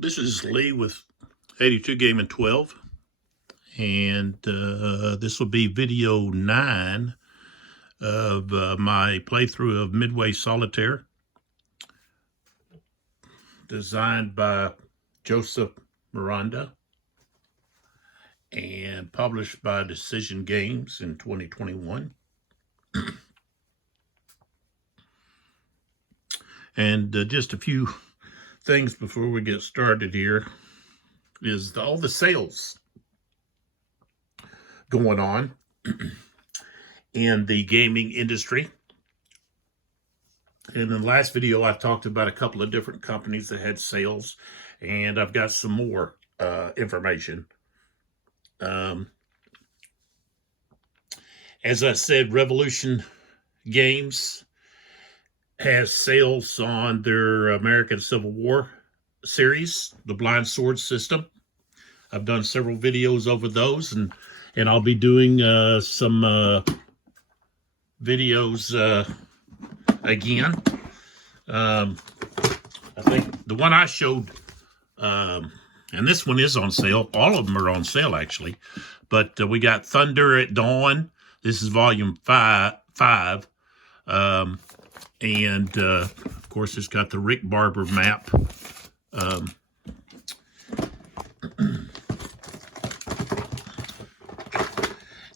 This is Lee with 82 Gaming 12, and this will be video 9 of my playthrough of Midway Solitaire, designed by Joseph Miranda and published by Decision Games in 2021. And just a few things before we get started here is all the sales going on in the gaming industry. In the last video, I talked about a couple of different companies that had sales, and I've got some more information. As I said, Revolution Games has sales on their American Civil War series, the Blind Sword system. I've done several videos over those, and I'll be doing some videos again. I think the one I showed, and this one is on sale. All of them are on sale, actually. But we got Thunder at Dawn. This is volume 5. And, of course, it's got the Rick Barber map.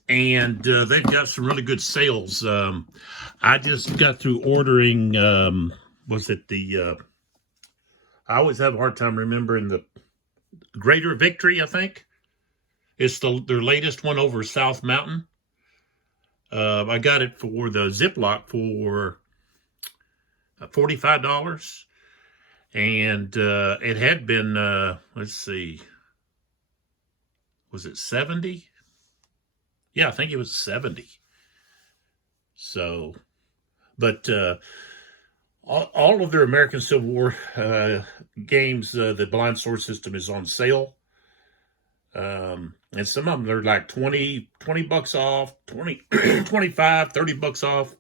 And they've got some really good sales. I just got through ordering, was it the, I always have a hard time remembering the Greater Victory, I think. It's their latest one over South Mountain. I got it for the Ziploc for $45, and it had been, let's see, was it 70? Yeah, I think it was 70. So, but all of their American Civil War games, the Blind Sword system is on sale. And some of them, they're like 20 bucks off, 25, 30 bucks off.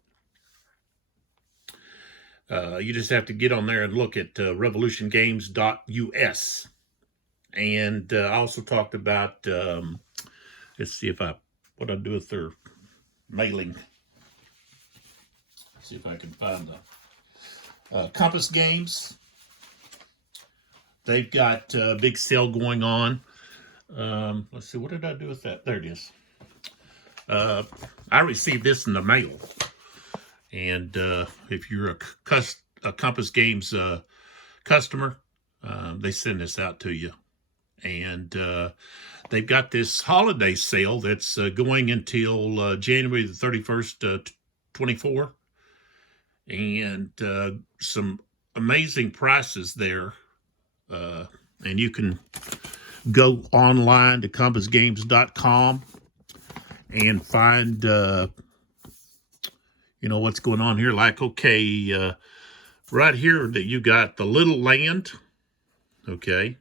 You just have to get on there and look at revolutiongames.us. And I also talked about, let's see if what I do with their mailing. See if I can find the Compass Games. They've got a big sale going on. Let's see, what did I do with that? There it is. I received this in the mail. And if you're a Compass Games customer, they send this out to you. And they've got this holiday sale that's going until January the 31st, 24. And some amazing prices there. And you can go online to compassgames.com and find you know what's going on here. Like, okay, right here that you got the Little Land, okay,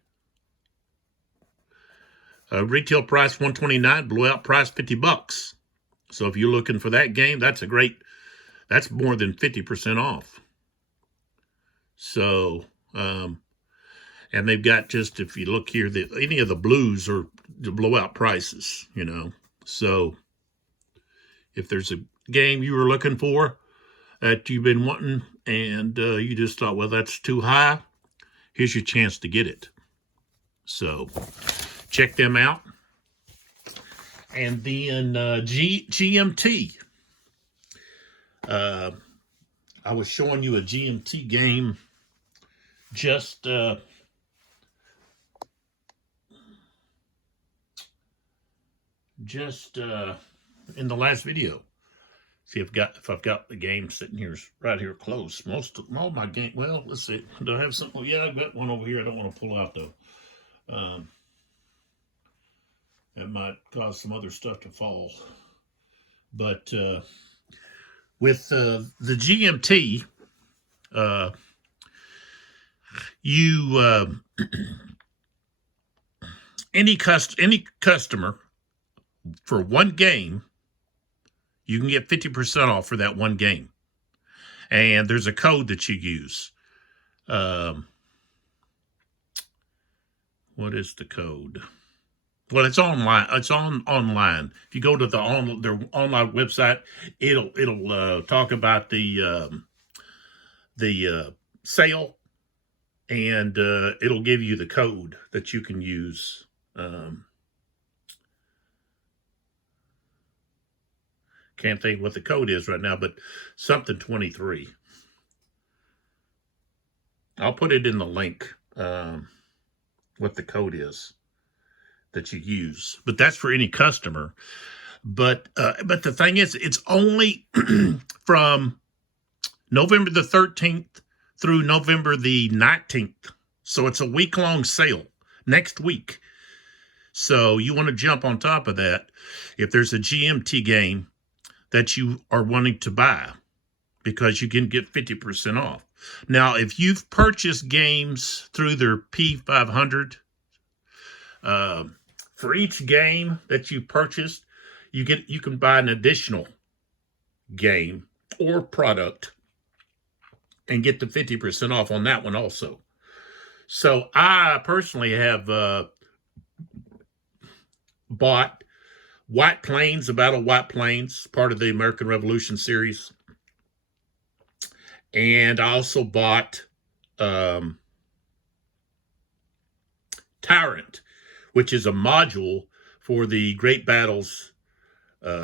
retail price $129, blowout price $50. So if you're looking for that game, that's more than 50% off. So and they've got, just if you look here, any of the blues are the blowout prices, you know. So if there's a game you were looking for that you've been wanting and you just thought, well, that's too high, here's your chance to get it. So check them out. And then GMT. I was showing you a GMT game just in the last video. See if I've got the game sitting here right here close. All my game. Well, let's see. Do I have something? Oh, yeah, I've got one over here. I don't want to pull out though. That might cause some other stuff to fall. But with the GMT, you any customer for one game, you can get 50% off for that one game. And there's a code that you use. What is the code? Well, it's online. It's online. If you go to their online website, it'll talk about the sale, and it'll give you the code that you can use. Can't think what the code is right now, but something 23. I'll put it in the link. What the code is that you use, but that's for any customer. But the thing is, it's only from November the 13th through November the 19th. So it's a week-long sale next week. So you want to jump on top of that if there's a GMT game that you are wanting to buy, because you can get 50% off. Now, if you've purchased games through their P500, for each game that you purchased, you can buy an additional game or product and get the 50% off on that one also. So I personally have bought White Plains, the Battle of White Plains, part of the American Revolution series. And I also bought Tyrant, which is a module for the Great Battles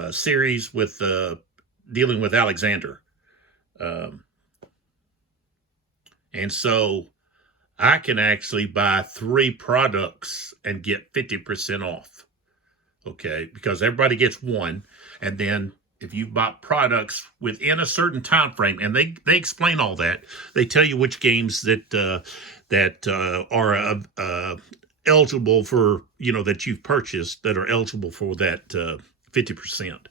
series with dealing with Alexander. And so I can actually buy 3 products and get 50% off. Okay, because everybody gets one, and then if you bought products within a certain time frame, and they explain all that, they tell you which games that are eligible for, that you've purchased that are eligible for that 50%.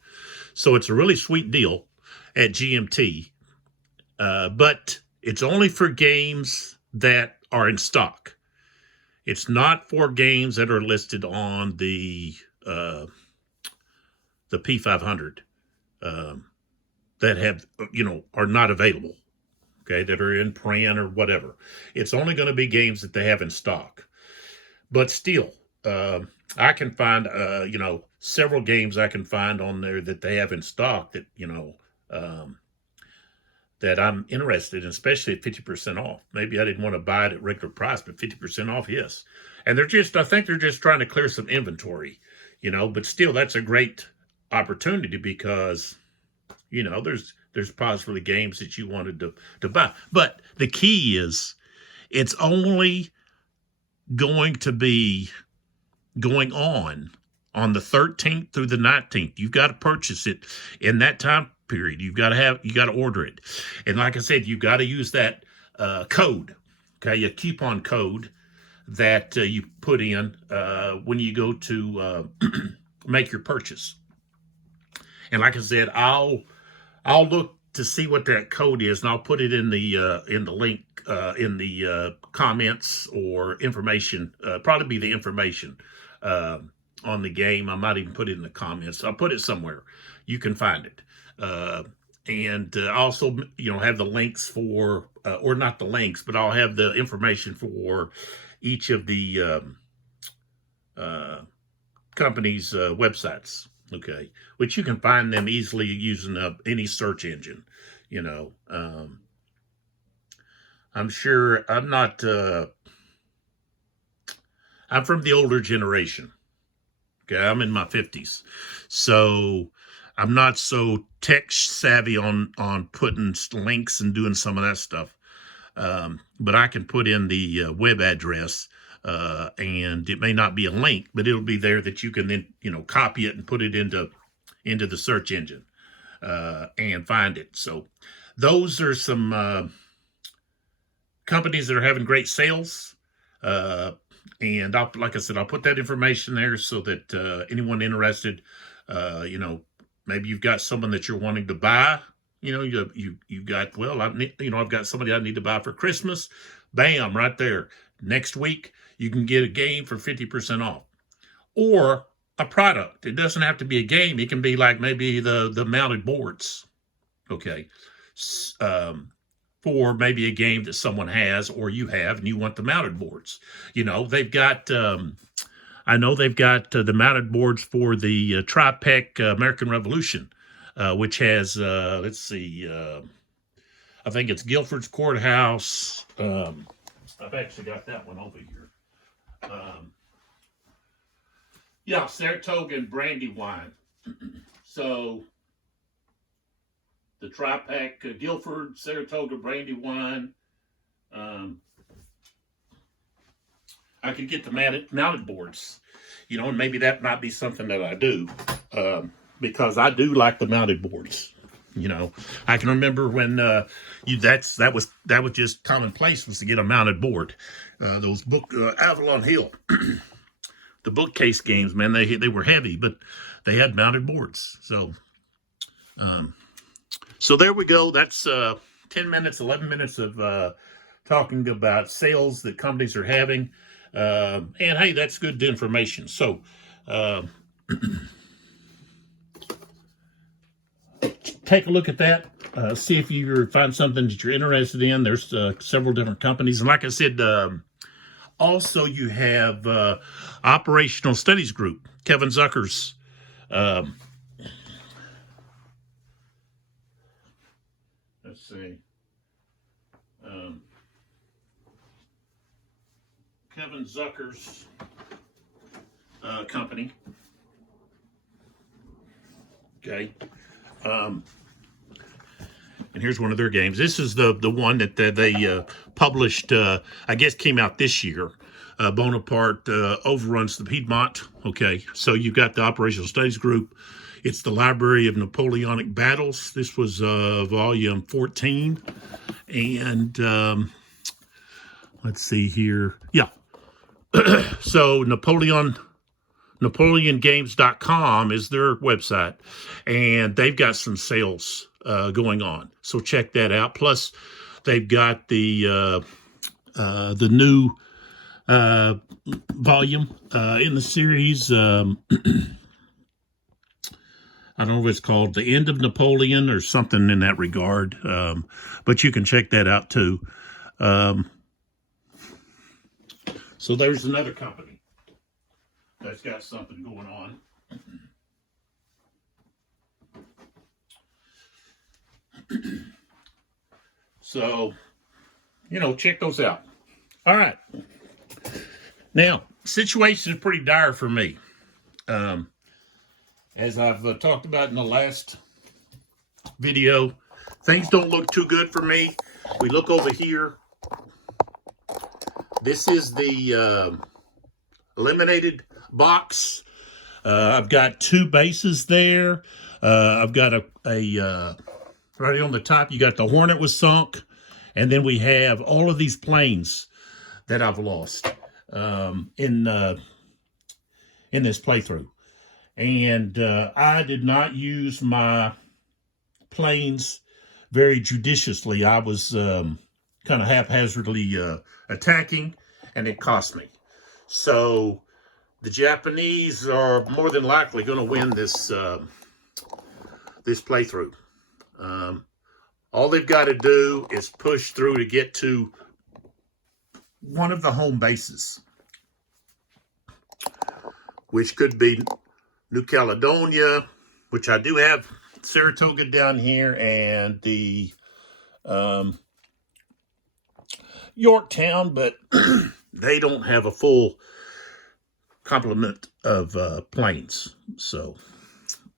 So it's a really sweet deal at GMT, but it's only for games that are in stock. It's not for games that are listed on the P500 that have, are not available, okay, that are in print or whatever. It's only going to be games that they have in stock. But still, I can find, several games I can find on there that they have in stock that, that I'm interested in, especially at 50% off. Maybe I didn't want to buy it at regular price, but 50% off, yes. And I think they're just trying to clear some inventory, but still, that's a great opportunity because, there's possibly games that you wanted to buy. But the key is it's only going to be going on the 13th through the 19th. You've got to purchase it in that time period. You got to order it. And like I said, you've got to use that code, okay, a coupon code that you put in when you go to make your purchase. And like I said, I'll look to see what that code is, and I'll put it in the link in the comments or information. Probably be the information on the game. I might even put it in the comments. I'll put it somewhere. You can find it. And also, have the links for, or not the links, but I'll have the information for each of the company's websites, okay, which you can find them easily using any search engine, I'm sure I'm not, I'm from the older generation, okay, I'm in my 50s, so I'm not so tech savvy on putting links and doing some of that stuff. But I can put in the web address, and it may not be a link, but it'll be there that you can then, copy it and put it into the search engine, and find it. So those are some companies that are having great sales. And like I said, I'll put that information there so that anyone interested, maybe you've got someone that you're wanting to buy. You've got, well, I've got somebody I need to buy for Christmas. Bam, right there. Next week, you can get a game for 50% off. Or a product. It doesn't have to be a game. It can be like maybe the mounted boards, okay, for for maybe a game that someone has or you have and you want the mounted boards. You know, they've got, I know they've got the mounted boards for the Tri-Peck American Revolution, which has, let's see, I think it's Guilford's Courthouse. I've actually got that one over here. Yeah, Saratoga and Brandywine. So the Tri-Pack, Guilford, Saratoga, Brandywine. I could get the mounted boards, you know, and maybe that might be something that I do, because I do like the mounted boards. You know, I can remember when that was just commonplace, was to get a mounted board. Those Avalon Hill, the bookcase games, man, they were heavy, but they had mounted boards. So, so there we go. That's 10 minutes, 11 minutes of talking about sales that companies are having. And hey, that's good information. So, take a look at that. See if you find something that you're interested in. There's several different companies. And like I said, also you have Operational Studies Group, Kevin Zucker's. Let's see. Kevin Zucker's company. Okay. And here's one of their games. This is the one that they published, I guess came out this year. Bonaparte Overruns the Piedmont. Okay, so you've got the Operational Studies Group. It's the Library of Napoleonic Battles. This was volume 14. And let's see here. Yeah. So NapoleonGames.com is their website, and they've got some sales going on. So check that out. Plus, they've got the new volume in the series. I don't know if it's called The End of Napoleon or something in that regard, but you can check that out too. So there's another company that's got something going on. So, you know, check those out. All right. Now, situation is pretty dire for me. As I've talked about in the last video, things don't look too good for me. We look over here. This is the eliminated box. I've got two bases there. I've got a right on the top, you got the Hornet was sunk. And then we have all of these planes that I've lost in this playthrough. And I did not use my planes very judiciously. I was kind of haphazardly attacking, and it cost me. So the Japanese are more than likely going to win this this playthrough. All they've got to do is push through to get to one of the home bases, which could be New Caledonia, which I do have Saratoga down here, and the Yorktown, but they don't have a full complement of planes. So,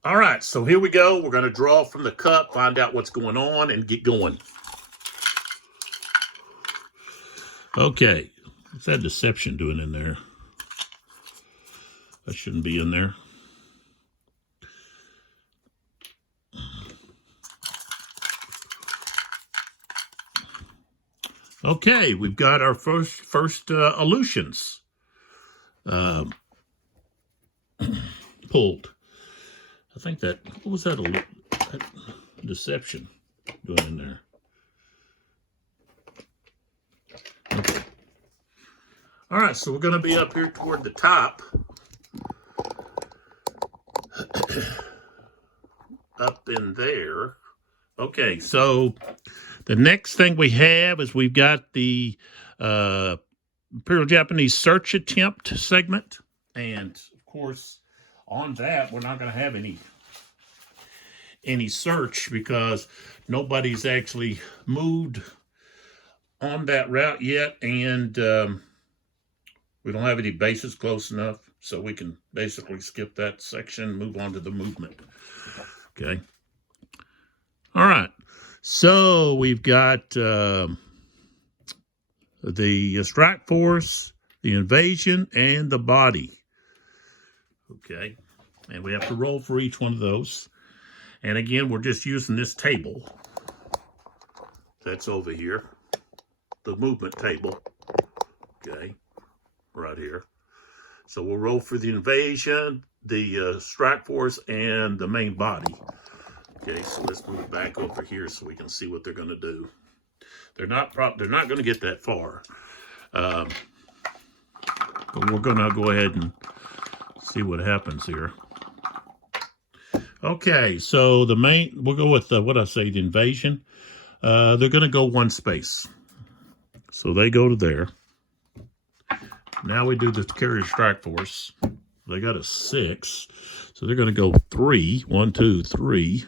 all right, so here we go. We're going to draw from the cup, find out what's going on, and get going. Okay, what's that deception doing in there? That shouldn't be in there. Okay, we've got our first illusions pulled. I think that, what was that deception doing in there? Okay. All right, so we're going to be up here toward the top. Up in there. Okay, so The next thing we have is we've got the Imperial Japanese search attempt segment. And, of course, on that, we're not going to have any search because nobody's actually moved on that route yet, and we don't have any bases close enough, so we can basically skip that section, move on to the movement. Okay. All right. So we've got the strike force, the invasion, and the body. Okay. And we have to roll for each one of those. And again, we're just using this table that's over here, the movement table. Okay. Right here. So we'll roll for the invasion, the strike force, and the main body. Okay, so let's move back over here so we can see what they're going to do. They're not going to get that far, but we're going to go ahead and see what happens here. Okay, so we'll go with the invasion. They're going to go one space, so they go to there. Now we do the carrier strike force. They got a 6, so they're going to go 3. 1, 2, 3.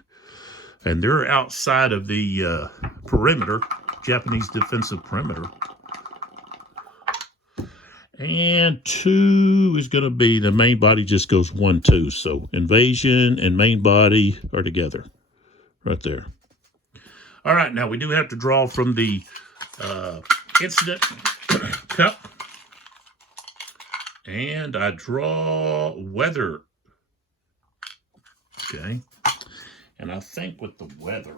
And they're outside of the perimeter, Japanese defensive perimeter. And 2 is going to be the main body just goes 1, 2. So invasion and main body are together right there. All right, now we do have to draw from the incident cup. And I draw weather. Okay. And I think with the weather,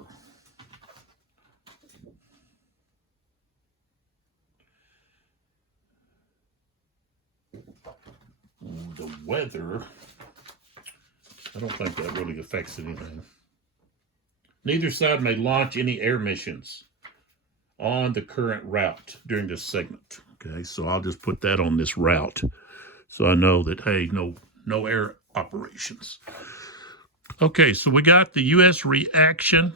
I don't think that really affects anything. Neither side may launch any air missions on the current route during this segment. Okay, so I'll just put that on this route. So I know that, hey, no air operations. Okay, so we got the U.S. reaction.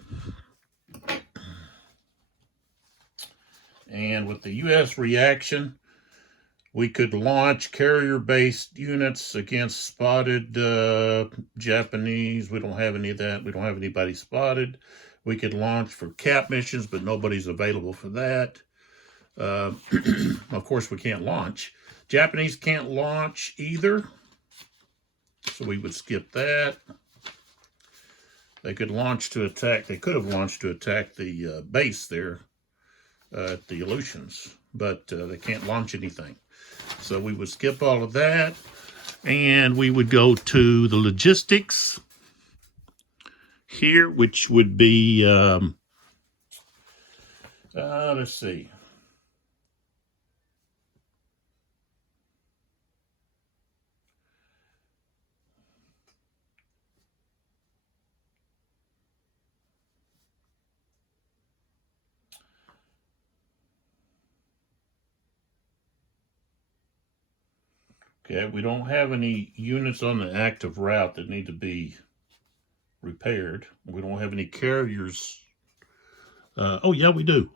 And with the U.S. reaction, we could launch carrier-based units against spotted Japanese. We don't have any of that. We don't have anybody spotted. We could launch for cap missions, but nobody's available for that. Of course, we can't launch. Japanese can't launch either, so we would skip that. They could launch to attack. They could have launched to attack the base there at the Aleutians, but they can't launch anything. So we would skip all of that, and we would go to the logistics here, which would be, let's see. Okay, we don't have any units on the active route that need to be repaired. We don't have any carriers. Oh, yeah, we do.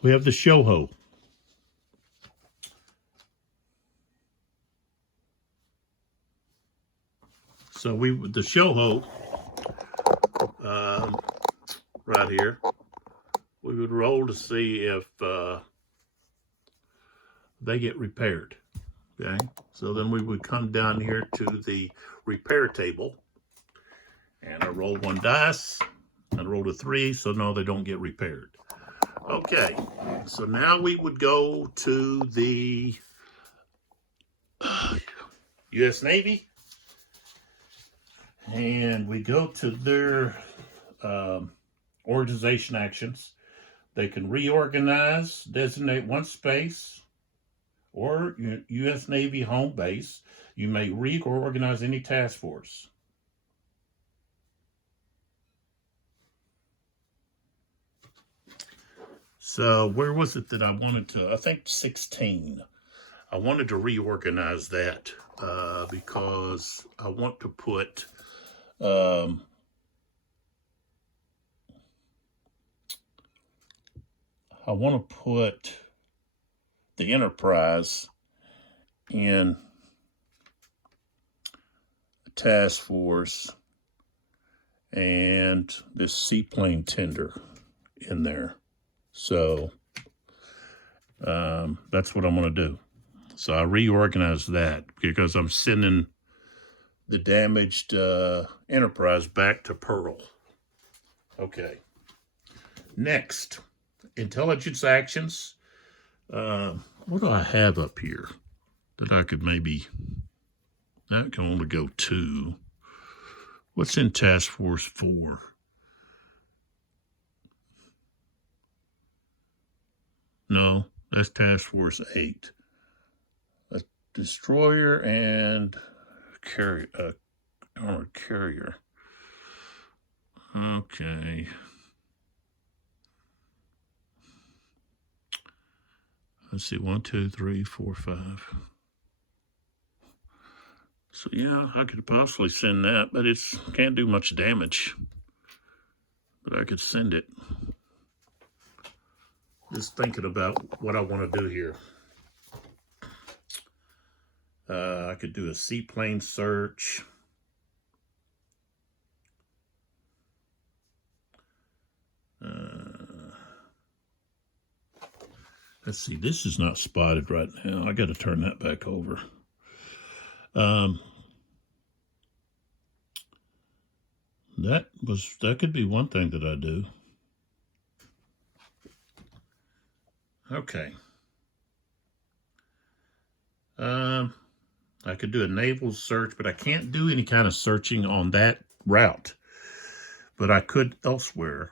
We have the Shoho. So the Shoho, right here, we would roll to see if they get repaired. Okay, so then we would come down here to the repair table, and I roll 1 dice. I rolled a 3, so no, they don't get repaired. Okay, so now we would go to the U.S. Navy, and we go to their organization actions. They can reorganize, designate one space, or U.S. Navy home base. You may reorganize any task force. So where was it that I wanted to, I think 16. I wanted to reorganize that because I want to put I want to put the Enterprise in the task force and this seaplane tender in there. So that's what I'm going to do. So I reorganized that because I'm sending the damaged Enterprise back to Pearl. Okay. Next, intelligence actions. What do I have up here that I could maybe... That can only go 2. What's in Task Force 4? No, that's Task Force 8. A destroyer and armored carrier. Okay. Let's see, 1, 2, 3, 4, 5. So yeah, I could possibly send that, but it can't do much damage. But I could send it. Just thinking about what I want to do here. I could do a seaplane search. Let's see, this is not spotted right now. I got to turn that back over. That could be one thing that I do. Okay. I could do a naval search, but I can't do any kind of searching on that route. But I could elsewhere.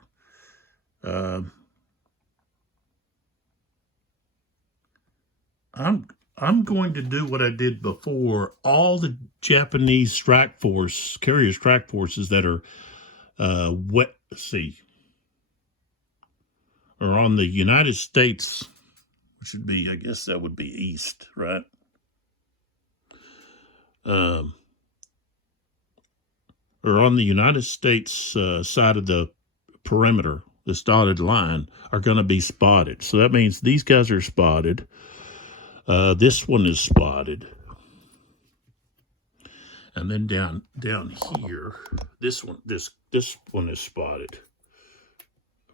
I'm going to do what I did before. All the Japanese carrier strike forces that are are on the United States, which would be, I guess that would be east, right? Or on the United States side of the perimeter, this dotted line, are going to be spotted. So that means these guys are spotted. This one is spotted. And then down here, this one is spotted.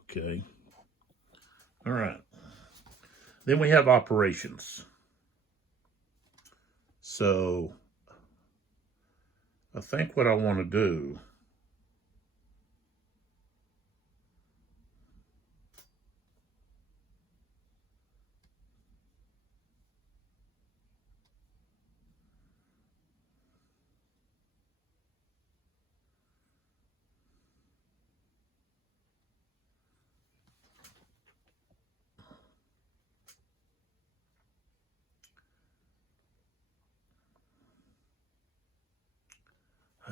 Okay. All right. Then we have operations. So I think what I want to do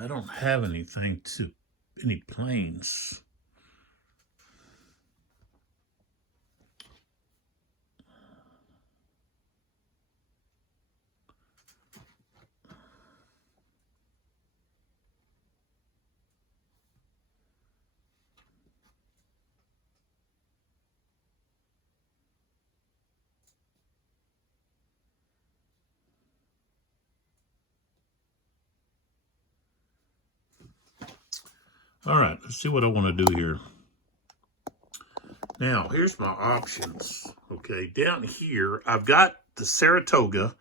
I don't have any planes. All right, let's see what I want to do here. Now, here's my options. Okay, down here, I've got the Saratoga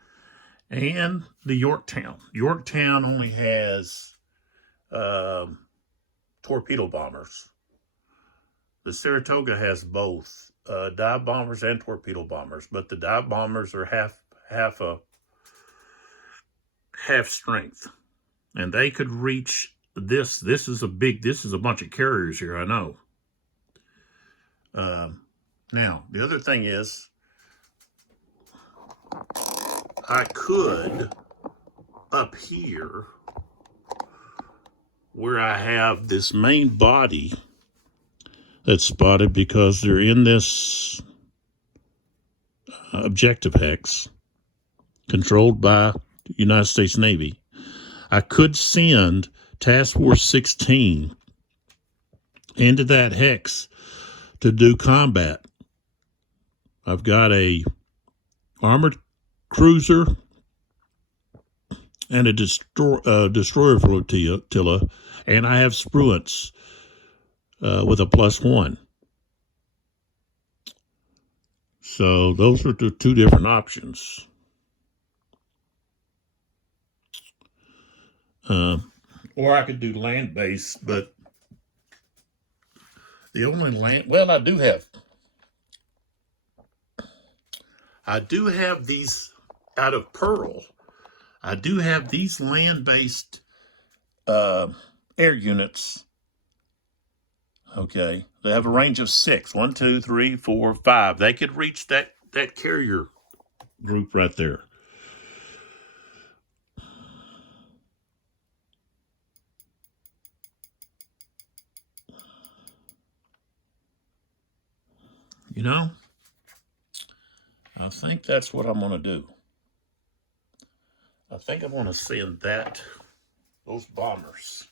and the Yorktown. Yorktown only has torpedo bombers. The Saratoga has both dive bombers and torpedo bombers, but the dive bombers are half strength, and they could reach this. This is a bunch of carriers here, I know. Now, the other thing is, I could, up here, where I have this main body that's spotted because they're in this objective hex controlled by the United States Navy, I could send Task Force 16 into that hex to do combat I've got a armored cruiser and a destroyer flotilla, and I have Spruance with a +1. So those are the two different options. Or I could do land-based, but the only land, well, I do have these out of Pearl. I do have these land-based air units. Okay, they have a range of 6. 1, 2, 3, 4, 5. They could reach that carrier group right there. You know, I think that's what I'm going to do. I think I'm going to send those bombers.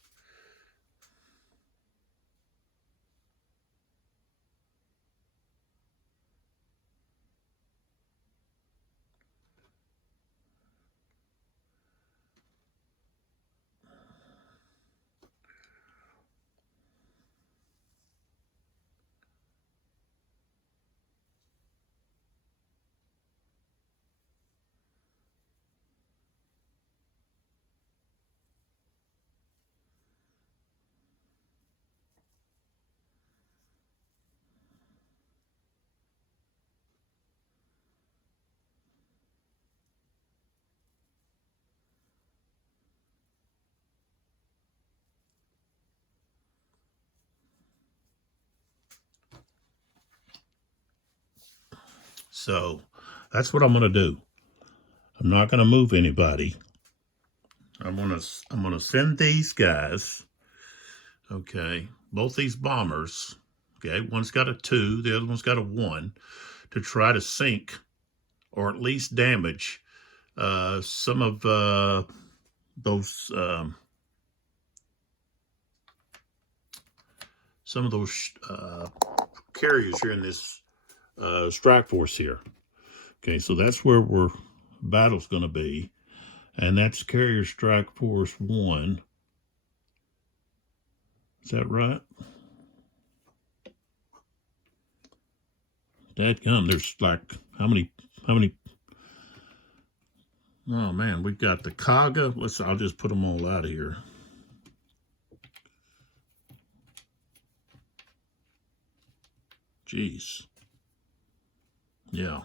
So that's what I'm going to do. I'm not going to move anybody. I'm gonna send these guys. Okay, both these bombers. Okay, one's got a 2, the other one's got a 1, to try to sink or at least damage some of those carriers here in this strike force here. Okay, so that's where battle's going to be, and that's carrier strike force 1. Is that right? Dadgum, there's like how many? Oh man, we've got the Kaga. I'll just put them all out of here. Jeez. Yeah.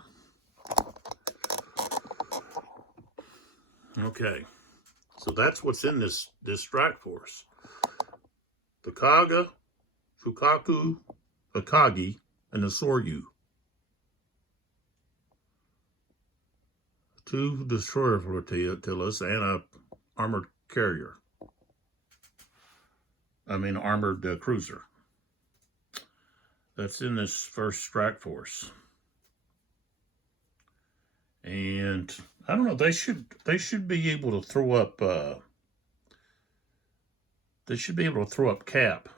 Okay. So that's what's in this strike force. The Kaga, Fukaku, Akagi, and the Soryu. 2 destroyer flotillas and a armored carrier. Armored cruiser. That's in this first strike force. And I don't know, they should be able to throw up cap.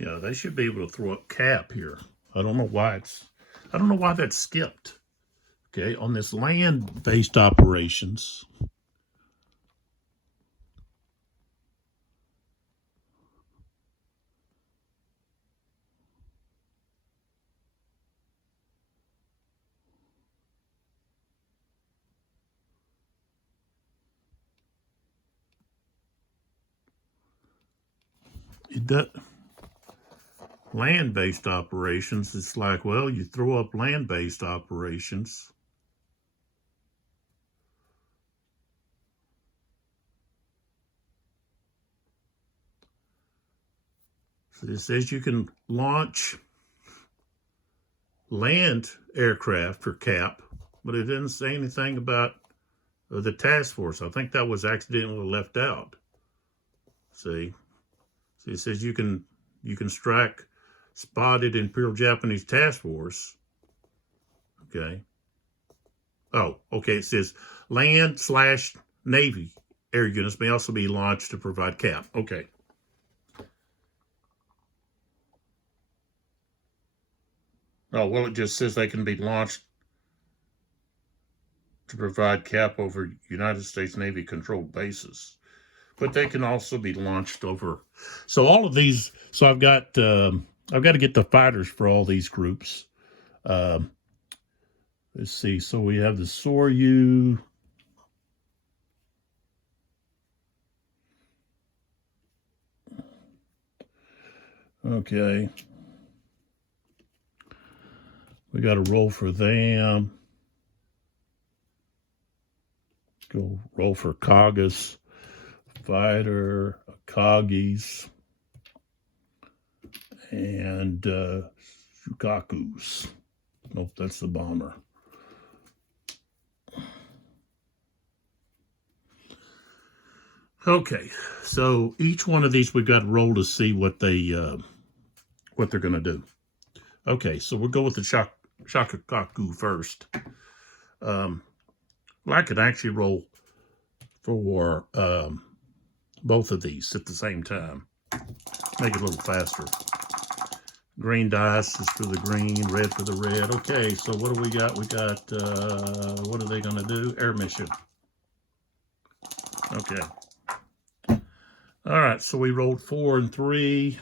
Yeah, they should be able to throw up cap here. I don't know why that's skipped. Okay, on this land-based operations. Land-based operations, it's like, well, you throw up land-based operations. So it says you can launch land aircraft for cap but it didn't say anything about the task force. I think that was accidentally left out. See, it says you can strike spotted Imperial Japanese task force. Okay. Oh, okay. It says land/Navy air units may also be launched to provide cap. Okay. Oh, well, it just says they can be launched to provide cap over United States Navy controlled bases. But they can also be launched over. So all of these, so I've got to get the fighters for all these groups. Let's see. So we have the Soryu. Okay. We got to roll for them. Go roll for Kagas, fighter, Akagis, and Shukakus. Nope, that's the bomber. Okay, so each one of these we've got to roll to see what they're going to do. Okay, so we'll go with the Shakaku first. Well, I could actually roll for both of these at the same time. Make it a little faster. Green dice is for the green, red for the red. Okay, so what do we got? We got, what are they going to do? Air mission. Okay. All right, so we rolled 4 and 3.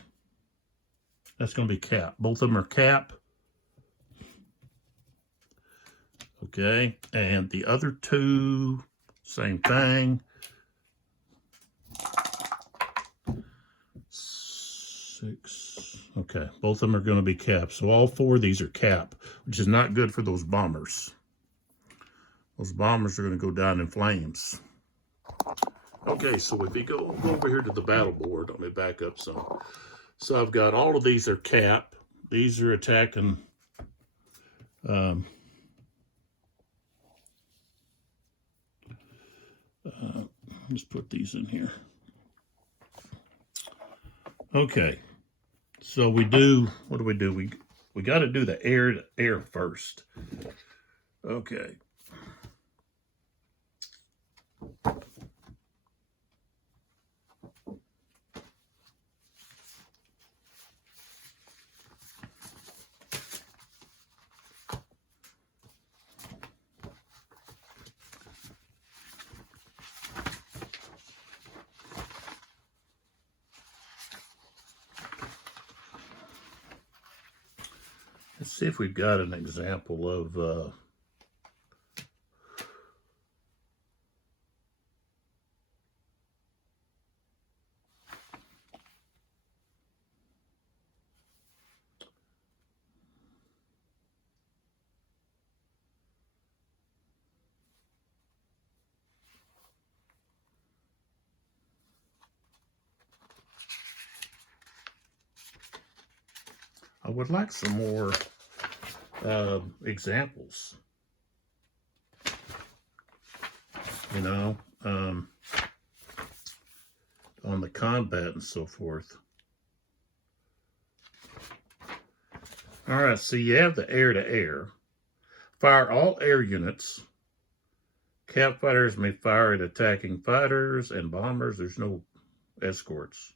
That's going to be cap. Both of them are cap. Okay, and the other two, same thing. 6. Okay, both of them are going to be cap. So all 4 of these are cap, which is not good for those bombers. Those bombers are going to go down in flames. Okay, so if we go over here to the battle board, let me back up some. So I've got all of these are cap. These are attacking. Let's put these in here. Okay, so we do. What do? We got to do the air to air first. Okay. Let's see if we've got an example of I would like some more examples, you know, on the combat and so forth. All right, so you have the air-to-air. Fire all air units. Cap fighters may fire at attacking fighters and bombers. There's no escorts.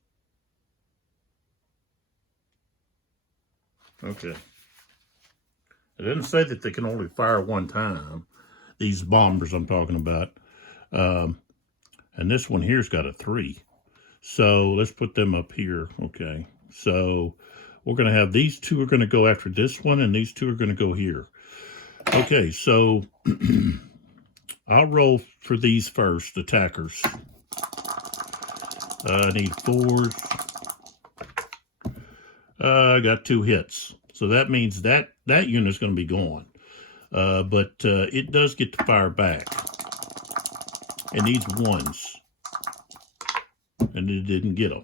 Okay. It didn't say that they can only fire one time. These bombers I'm talking about. And this one here's got a 3. So let's put them up here. Okay. So we're going to have these 2 are going to go after this one, and these 2 are going to go here. Okay, so I'll roll for these first, attackers. I need 4s. I got 2 hits. So that means that unit's going to be gone. But it does get to fire back. It needs 1s. And it didn't get them.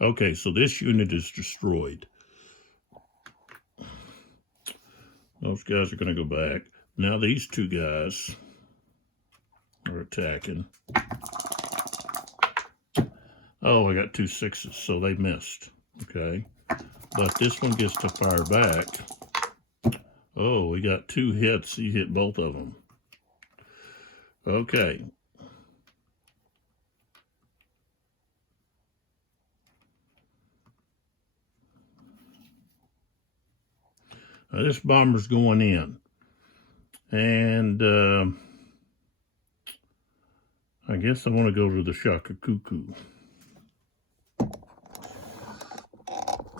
Okay, so this unit is destroyed. Those guys are going to go back. Now these two guys are attacking. Oh, I got 2 6s, so they missed. Okay. But this one gets to fire back. Oh, we got 2 hits. He hit both of them. Okay. Now this bomber's going in. And I guess I want to go to the Shaka Cuckoo.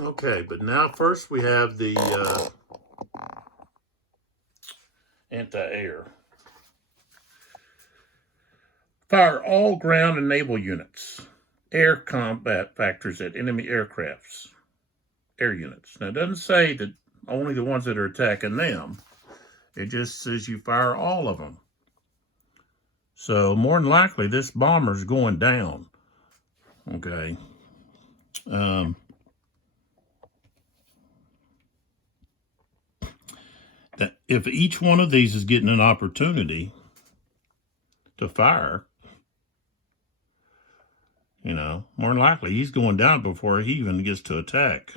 Okay, but now first we have the anti-air. Fire all ground and naval units. Air combat factors at enemy aircrafts. Air units. Now it doesn't say that only the ones that are attacking them. It just says you fire all of them. So more than likely this bomber's going down. Okay. That if each one of these is getting an opportunity to fire, you know, more than likely he's going down before he even gets to attack.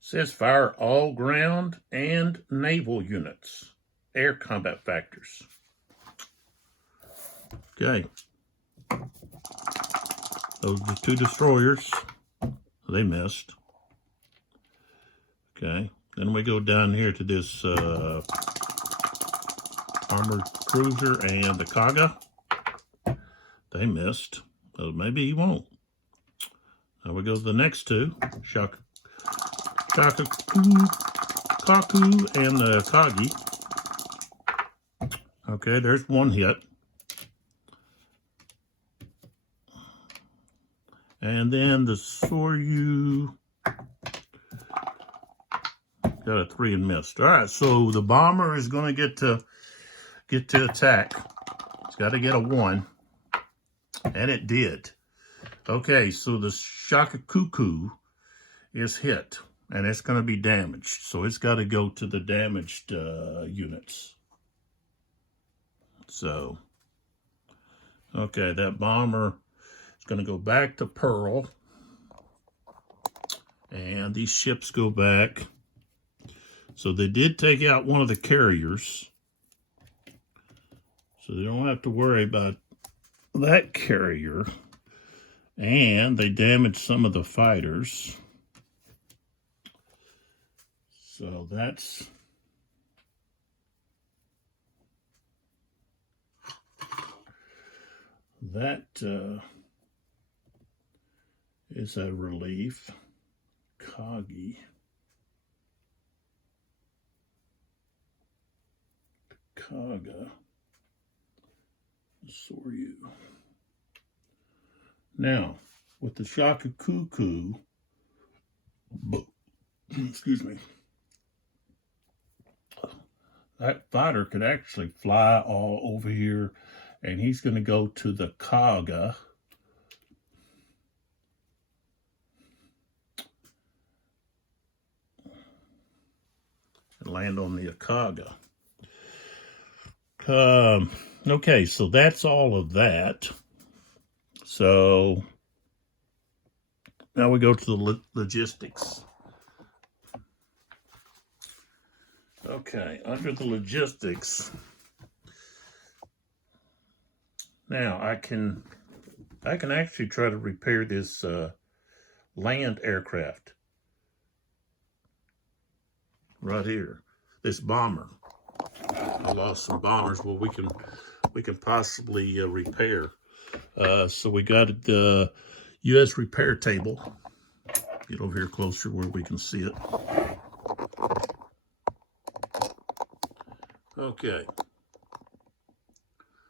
Says fire all ground and naval units. Air combat factors. Okay. Those are the 2 destroyers. They missed. Okay. Then we go down here to this armored cruiser and the Kaga. They missed. So maybe he won't. Now we go to the next 2. Shaka Kaku and the Kagi. Okay, there's 1 hit. And then the Soryu got a 3 and missed. All right, so the bomber is going to get to attack. It's got to get a 1, and it did. Okay, so the Shaka Cuckoo is hit, and it's going to be damaged. So it's got to go to the damaged units. So, okay, that bomber is going to go back to Pearl. And these ships go back. So they did take out one of the carriers. So they don't have to worry about that carrier. And they damaged some of the fighters. So that's... That is a relief. Kagi. Kaga. Soryu. Now, with the Shaka Cuckoo, excuse me, that fighter could actually fly all over here. And he's going to go to the Kaga. And land on the Kaga. Okay, so that's all of that. So now we go to the logistics. Okay, under the logistics... Now, I can actually try to repair this land aircraft right here. This bomber. I lost some bombers. Well, we can possibly repair. So we got the U.S. repair table. Get over here closer where we can see it. Okay.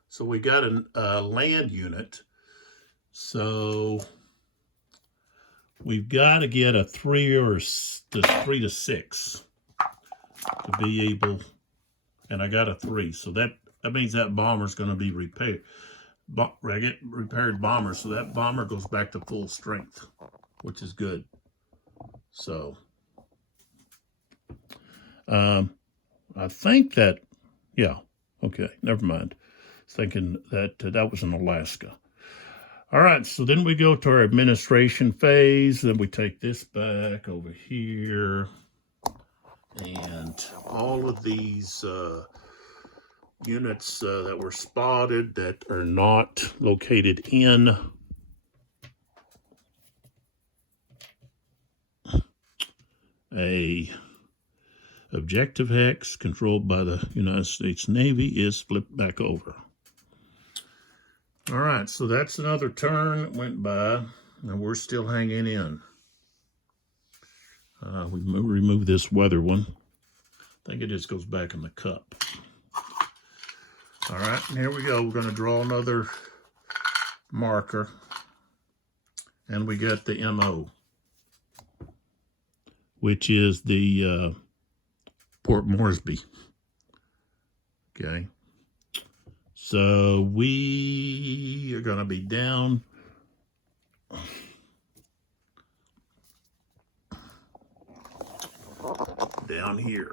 So we got a land unit. So we've got to get a 3 or 3 to 6 to be able, and I got a 3. So that That means that bomber's going to be repaired. Repaired bomber, so that bomber goes back to full strength, which is good. So, I think that, yeah, okay, never mind. Thinking that that was in Alaska. All right, so then we go to our administration phase. Then we take this back over here. And all of these units that were spotted that are not located in a objective hex controlled by the United States Navy is flipped back over. All right, so that's another turn that went by, and we're still hanging in. We remove this weather one. I think it just goes back in the cup. All right, and here we go. We're going to draw another marker, and we get the MO, which is the Port Moresby. Okay, so we are going to be down here.